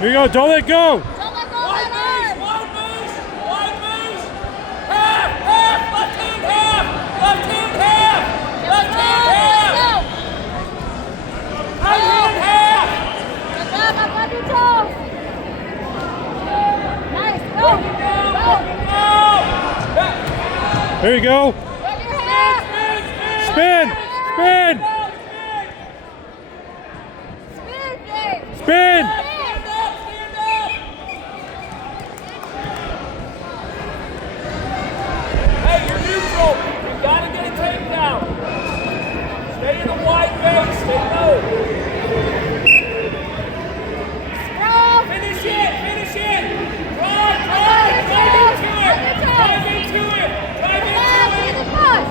Here you go. Don't let go. Don't let go of that arm. Wide moves. Wide moves. Half. Half. Left hand half. Left hand half. Left hand half. Right hand half. Good job. Up on your toes. Nice. Go. Go. There you go. With your half. Spin. Spin. Spin, Dave. Spin. Stand up. Hey, you're neutral. You gotta get a takedown. Stay in the wide base. Stay low. Scroll. Finish it. Finish it. Drive. Drive. Drive into it. Drive into it. Drive into Left. it. Be the push.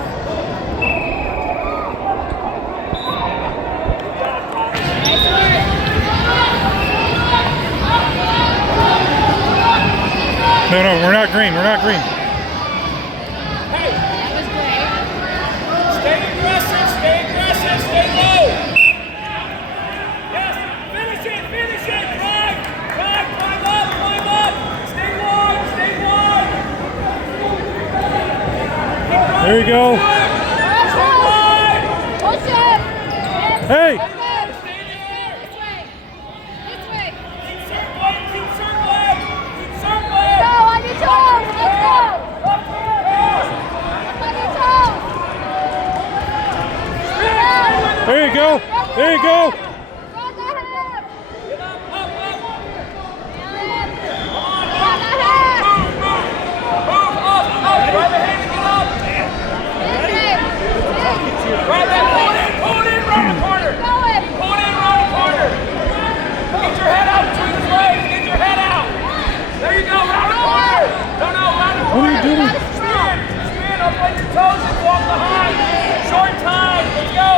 Nice work. No, we're not green. We're not green. Hey, That was great. stay aggressive. Stay aggressive. Stay low. Yes. Finish it. Finish it. Drive. Drive. Climb up. Climb up. Stay wide. Stay wide. There you go. Stay wide. Push it. Hey. This way. This way. Keep circling. Keep circling. Keep circling. Go on your toes. Let's go. Up to your pass. Up on your toes. There you go. There you go. Run the half. Get up. Up. Up. Nail it. Come on. Run the half. Move. Move. Move. Up. Up. Drive the hand and get up. This way. Drive that. Pull it in. Pull it in. Round the corner. Going. Pull it in. Round the corner. Get your head out between the legs. Get your head out. There you go. Round the corner. No. Round the corner. What are you doing? Spin. Spin. Up on your toes and walk behind. Short time. Let's go.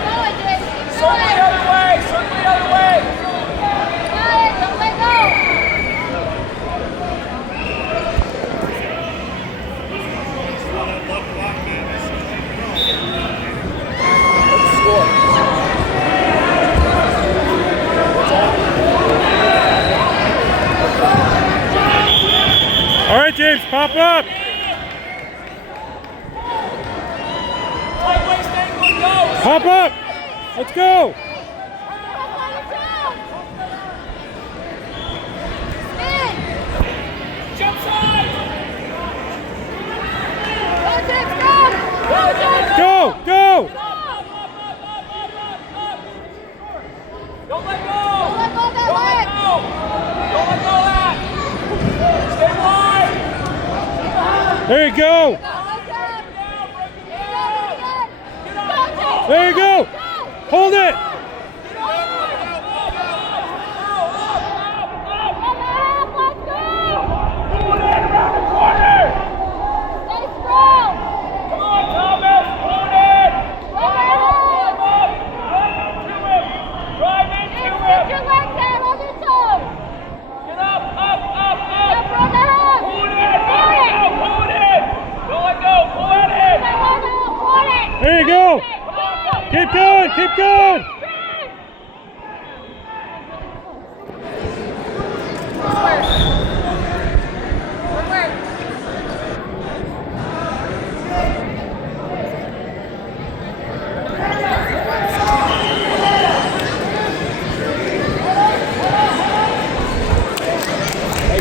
Going, Jake. Keep Circle the going. other way. Circle the other way. Got it. Don't let go. All right, James. Pop up. Tight waist angle. Go. Pop up. Let's go. Up on your toes. Spin. Jump side. Go, Jake. Go. Go, Jake. Go. Go. Don't let go. Don't let go of that leg. Don't let go of that. Stay wide. There you go. Go, Jake. Go, Jake. There you go.